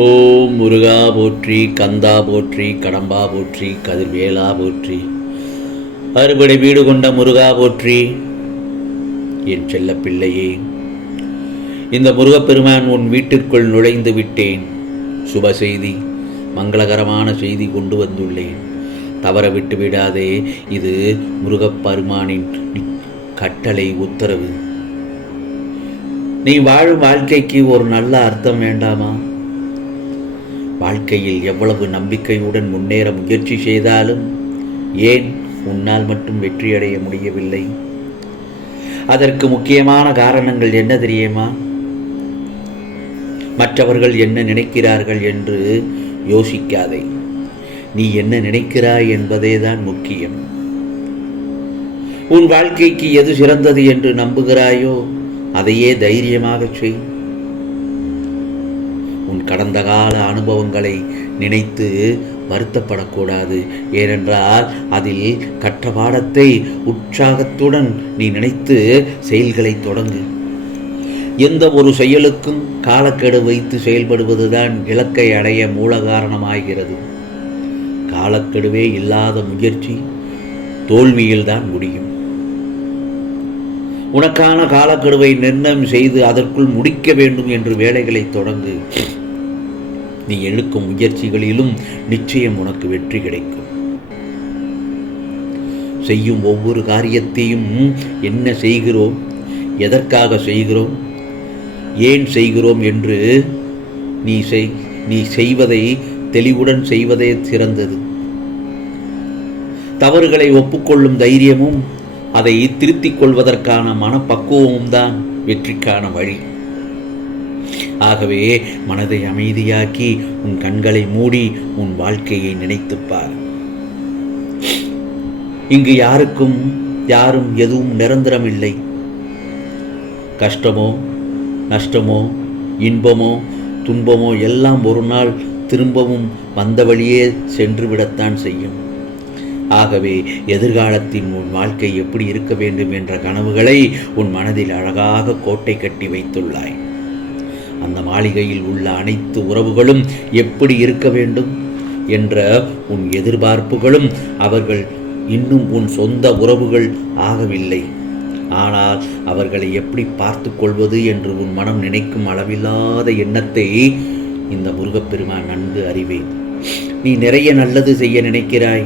ஓம் முருகா போற்றி கந்தா போற்றி கடம்பா போற்றி கதிர்வேலா போற்றி. அறுபடை வீடு கொண்ட முருகா போற்றி. என் செல்ல பிள்ளையே இந்த முருகப்பெருமான் உன் வீட்டிற்குள் நுழைந்து விட்டேன். சுப செய்தி மங்களகரமான செய்தி கொண்டு வந்துள்ளேன். தவற விட்டு விடாதே இது முருகப்பெருமானின் கட்டளை உத்தரவு. நீ வாழும் வாழ்க்கைக்கு ஒரு நல்ல அர்த்தம் வேண்டாமா? வாழ்க்கையில் எவ்வளவு நம்பிக்கையுடன் முன்னேற முயற்சி செய்தாலும் ஏன் உன்னால் மட்டும் வெற்றியடைய முடியவில்லை? அதற்கு முக்கியமான காரணங்கள் என்ன தெரியுமா? மற்றவர்கள் என்ன நினைக்கிறார்கள் என்று யோசிக்காதே. நீ என்ன நினைக்கிறாய் என்பதே தான் முக்கியம். உன் வாழ்க்கைக்கு எது சிறந்தது என்று நம்புகிறாயோ அதையே தைரியமாக செய். உன் கடந்த கால அனுபவங்களை நினைத்து வருத்தப்படக்கூடாது. ஏனென்றால் அதில் கற்ற பாடத்தை உற்சாகத்துடன் நீ நினைத்து செயல்களை தொடங்கு. எந்த ஒரு செயலுக்கும் காலக்கெடு வைத்து செயல்படுவதுதான் இலக்கை அடைய மூல காரணமாகிறது. காலக்கெடுவே இல்லாத முயற்சி தோல்வியில்தான் முடியும். உனக்கான காலக்கெடுவை நிர்ணயம் செய்து அதற்குள் முடிக்க வேண்டும் என்று வேலைகளை தொடங்கு. நீ எடுக்கும் முயற்சிகளிலும் நிச்சயம் உனக்கு வெற்றி கிடைக்கும். செய்யும் ஒவ்வொரு காரியத்தையும் என்ன செய்கிறோம்? எதற்காக செய்கிறோம்? ஏன் செய்கிறோம் என்று நீ செய் நீ செய்வதை தெளிவுடன் செய்வதே சிறந்தது. தவறுகளை ஒப்புக்கொள்ளும் தைரியமும் அதை திருத்திக் கொள்வதற்கான மனப்பக்குவமும் தான் வெற்றிக்கான வழி. ஆகவே மனதை அமைதியாக்கி உன் கண்களை மூடி உன் வாழ்க்கையை நினைத்துப்பார் இங்கு யாருக்கும் யாரும் எதுவும் நிரந்தரம் இல்லை கஷ்டமோ நஷ்டமோ இன்பமோ துன்பமோ எல்லாம் ஒரு நாள் திரும்பவும் வந்த வழியே சென்று விடத்தான் செய்யும். ஆகவே எதிர்காலத்தின் உன் வாழ்க்கை எப்படி இருக்க வேண்டும் என்ற கனவுகளை உன் மனதில் அழகாக கோட்டை கட்டி வைத்துள்ளாய். அந்த மாளிகையில் உள்ள அனைத்து உறவுகளும் எப்படி இருக்க வேண்டும் என்ற உன் எதிர்பார்ப்புகளும் அவர்கள் இன்னும் உன் சொந்த உறவுகள் ஆகவில்லை. ஆனால் அவர்களை எப்படி பார்த்து கொள்வது என்று உன் மனம் நினைக்கும் அளவில்லாத எண்ணத்தை இந்த முருகப்பெருமான் நன்கு அறிவேன். நீ நிறைய நல்லது செய்ய நினைக்கிறாய்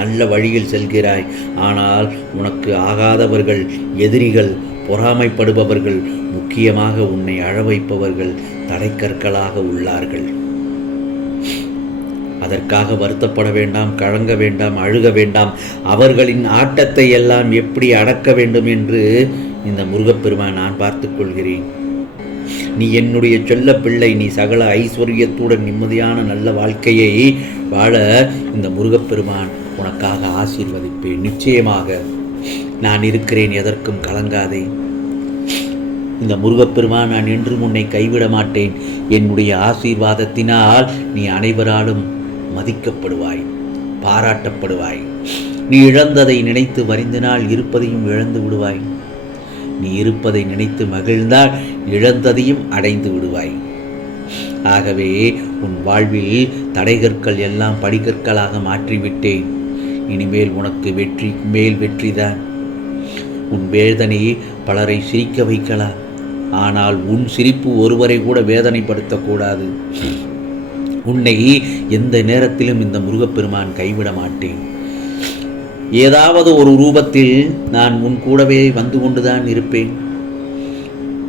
நல்ல வழியில் செல்கிறாய். ஆனால் உனக்கு ஆகாதவர்கள் எதிரிகள் பொறாமைப்படுபவர்கள் முக்கியமாக உன்னை அழவைப்பவர்கள் தடைக்கற்களாக உள்ளார்கள். அதற்காக வருத்தப்பட வேண்டாம் கழங்க வேண்டாம் அழுக வேண்டாம். அவர்களின் ஆட்டத்தை எல்லாம் எப்படி அடக்க வேண்டும் என்று இந்த முருகப்பெருமான் நான் பார்த்து கொள்கிறேன். நீ என்னுடைய சொல்ல பிள்ளை நீ சகல ஐஸ்வர்யத்துடன் நிம்மதியான நல்ல வாழ்க்கையை வாழ இந்த முருகப்பெருமான் உனக்காக ஆசீர்வதிப்பேன். நிச்சயமாக நான் இருக்கிறேன் எதற்கும் கலங்காதே. இந்த முருகப்பெருமான் நான் என்றும் உன்னை கைவிட மாட்டேன். என்னுடைய ஆசீர்வாதத்தினால் நீ அனைவராலும் மதிக்கப்படுவாய் பாராட்டப்படுவாய். நீ இழந்ததை நினைத்து வருந்தினால் இருப்பதையும் இழந்து விடுவாய். நீ இருப்பதை நினைத்து மகிழ்ந்தால் இழந்ததையும் அடைந்து விடுவாய். ஆகவே உன் வாழ்வில் தடைகற்கள் எல்லாம் படிகற்களாக மாற்றிவிட்டேன். இனிமேல் உனக்கு வெற்றி மேல் வெற்றிதான் உன் வேதனை பலரை சிரிக்க வைக்கலாம் ஆனால் உன் சிரிப்பு ஒருவரை கூட வேதனைப்படுத்தக்கூடாது. உன்னை எந்த நேரத்திலும் இந்த முருகப்பெருமான் கைவிட மாட்டேன். ஏதாவது ஒரு ரூபத்தில் நான் உன் கூடவே வந்து கொண்டுதான் இருப்பேன்.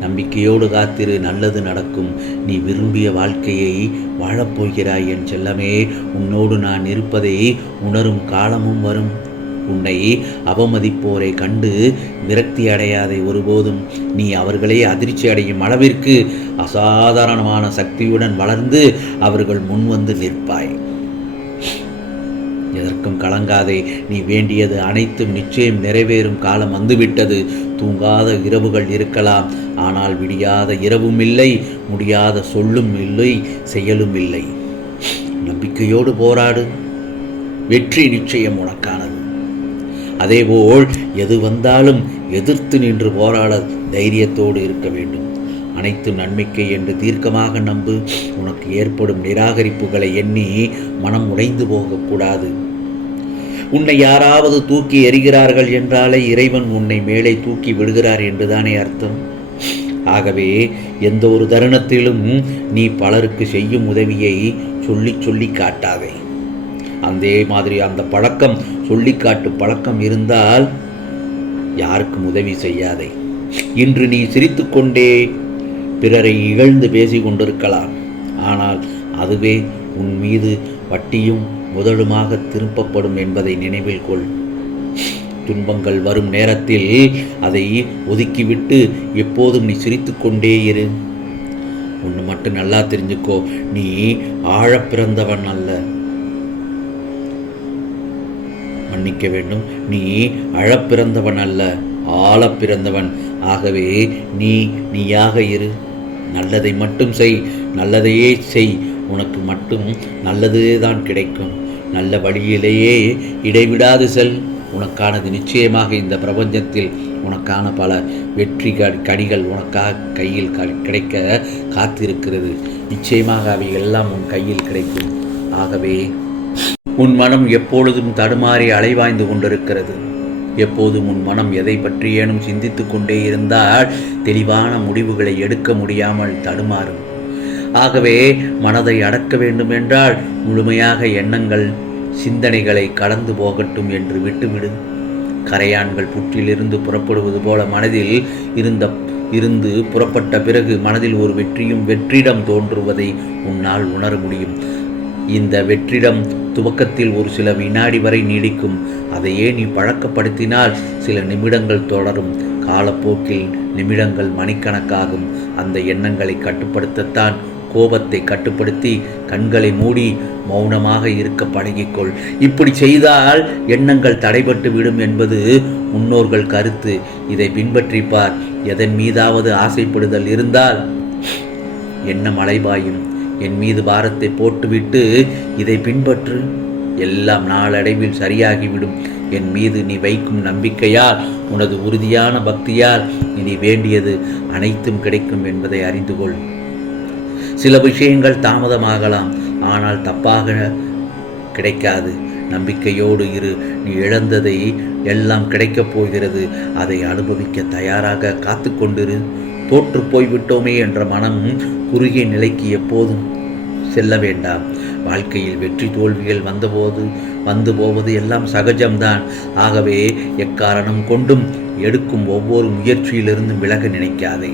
நம்பிக்கையோடு காத்திரு நல்லது நடக்கும். நீ விரும்பிய வாழ்க்கையை வாழப்போகிறாய் என் செல்லமே. உன்னோடு நான் இருப்பதை உணரும் காலமும் வரும். உன்னை அவமதிப்போரை கண்டு விரக்தி அடையாதே ஒருபோதும் நீ அவர்களே அதிர்ச்சி அடையும் அளவிற்கு அசாதாரணமான சக்தியுடன் வளர்ந்து அவர்கள் முன்வந்து நிற்பாய். எதற்கும் கலங்காதே நீ வேண்டியது அனைத்தும் நிச்சயம் நிறைவேறும் காலம் வந்துவிட்டது. தூங்காத இரவுகள் இருக்கலாம் ஆனால் விடியாத இரவும் இல்லை முடியாத சொல்லும் இல்லை செயலும் இல்லை. நம்பிக்கையோடு போராடு. வெற்றி நிச்சயம் உனக்கானது. அதேபோல் எது வந்தாலும் எதிர்த்து நின்று போராட தைரியத்தோடு இருக்க வேண்டும். அனைத்து நன்மைக்கே என்று தீர்க்கமாக நம்பு. உனக்கு ஏற்படும் நிராகரிப்புகளை எண்ணி மனம் உடைந்து போகக்கூடாது. உன்னை யாராவது தூக்கி எறிகிறார்கள் என்றாலே இறைவன் உன்னை மேலே தூக்கி விடுகிறார் என்றுதானே அர்த்தம். ஆகவே எந்த ஒரு தருணத்திலும் நீ பலருக்கு செய்யும் உதவியை சொல்லி சொல்லி காட்டாதே. அதே மாதிரி அந்த பழக்கம் சொல்லிக்காட்டு பழக்கம் இருந்தால் யாருக்கும் உதவி செய்யாதே. இன்று நீ சிரித்துக்கொண்டே பிறரை இகழ்ந்து பேசிக் கொண்டிருக்கலாம் ஆனால் அதுவே உன் மீது வட்டியும் முதலுமாக திருப்பப்படும் என்பதை நினைவில் கொள். துன்பங்கள் வரும் நேரத்தில் அதை ஒதுக்கிவிட்டு எப்போதும் நீ சிரித்துக்கொண்டே இரு. ஒன்று மட்டும் நல்லா தெரிஞ்சுக்கோ. நீ ஆழப்பிறந்தவன் அல்ல. மன்னிக்க வேண்டும் நீ அழப்பிறந்தவன் அல்ல ஆழப் பிறந்தவன் ஆகவே நீ நீயாக இரு. நல்லதை மட்டும் செய் நல்லதையே செய். உனக்கு மட்டும் நல்லதே தான் கிடைக்கும். நல்ல வழியிலேயே இடைவிடாது செல். உனக்கானது நிச்சயமாக இந்த பிரபஞ்சத்தில் உனக்கான பல வெற்றி கடிகள் கனிகள் உனக்காக கையில் கிடைக்க காத்திருக்கிறது. நிச்சயமாக அவை எல்லாம் உன் கையில் கிடைக்கும். ஆகவே உன் மனம் எப்பொழுதும் தடுமாறி அலைவாய்ந்து கொண்டிருக்கிறது. எப்போதும் உன் மனம் எதை பற்றியேனும் சிந்தித்து கொண்டே இருந்தால் தெளிவான முடிவுகளை எடுக்க முடியாமல் தடுமாறும். ஆகவே மனதை அடக்க வேண்டும் என்றால் முழுமையாக எண்ணங்கள் சிந்தனைகளை கடந்து போகட்டும் என்று விட்டுவிடு. கரையான்கள் புற்றிலிருந்து புறப்படுவது போல மனதில் இருந்த இருந்து புறப்பட்ட பிறகு மனதில் ஒரு வெற்றியும் வெற்றிடம் தோன்றுவதை உன்னால் உணர முடியும். இந்த வெற்றிடம் துவக்கத்தில் ஒரு சில வினாடி வரை நீடிக்கும். அதையே நீ பழக்கப்படுத்தினால் சில நிமிடங்கள் தொடரும். காலப்போக்கில் நிமிடங்கள் மணிக்கணக்காகும். அந்த எண்ணங்களை கட்டுப்படுத்தத்தான் கோபத்தை கட்டுப்படுத்தி கண்களை மூடி மௌனமாக இருக்க பழகிக்கொள். இப்படி செய்தால் எண்ணங்கள் தடைபட்டு விடும் என்பது முன்னோர்கள் கருத்து. இதை பின்பற்றி பார். எதன் மீதாவது ஆசைப்படுதல் இருந்தால் என்ன மலைபாயும் என் மீது பாரத்தை போட்டுவிட்டு இதை பின்பற்று. எல்லாம் நாளடைவில் சரியாகிவிடும். என் மீது நீ வைக்கும் நம்பிக்கையால் உனது உறுதியான பக்தியால் இனி வேண்டியது அனைத்தும் கிடைக்கும் என்பதை அறிந்து கொள். சில விஷயங்கள் தாமதமாகலாம் ஆனால் தப்பாக கிடைக்காது. நம்பிக்கையோடு இரு. நீ இழந்ததை எல்லாம் கிடைக்கப் போகிறது. அதை அனுபவிக்க தயாராக காத்து கொண்டிரு. தோற்று போய்விட்டோமே என்ற மனம் குறுகிய நிலைக்கு எப்போதும் செல்ல வேண்டாம். வாழ்க்கையில் வெற்றி தோல்விகள் வந்தபோது வந்து போவது எல்லாம் சகஜம்தான். ஆகவே எக்காரணம் கொண்டும் எடுக்கும் ஒவ்வொரு முயற்சியிலிருந்தும் விலக நினைக்காதே.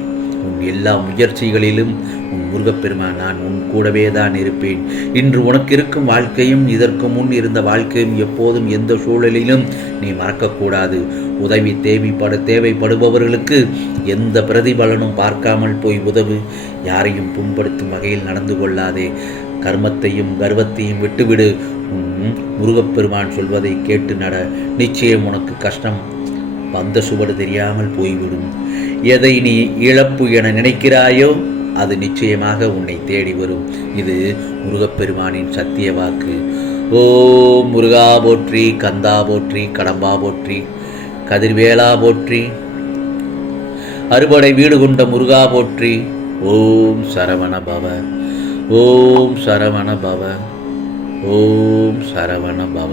உன் எல்லா முயற்சிகளிலும் உன் முருகப்பெருமான் நான் உன் கூடவே தான் இருப்பேன். இன்று உனக்கு இருக்கும் வாழ்க்கையும் இதற்கு முன் இருந்த வாழ்க்கையும் எப்போதும் எந்த சூழலிலும் நீ மறக்கக்கூடாது. உதவி தேவைப்பட தேவைப்படுபவர்களுக்கு எந்த பிரதிபலனும் பார்க்காமல் போய் உதவு. யாரையும் புண்படுத்தும் வகையில் நடந்து கொள்ளாதே. கர்மத்தையும் கர்வத்தையும் விட்டுவிடு. உன் முருகப்பெருமான் சொல்வதை கேட்டு நட. நிச்சயம் உனக்கு கஷ்டம் வந்த சுவடு தெரியாமல் போய்விடும். எதை நீ இழப்பு என நினைக்கிறாயோ அது நிச்சயமாக உன்னை தேடி வரும். இது முருகப்பெருமானின் சத்திய வாக்கு. ஓ முருகா போற்றி கந்தா போற்றி கடம்பா போற்றி கதிர்வேலா போற்றி அறுபடை வீடு கொண்ட முருகா போற்றி ஓம் சரவண பவ ஓம் சரவண பவ ஓம் சரவண பவ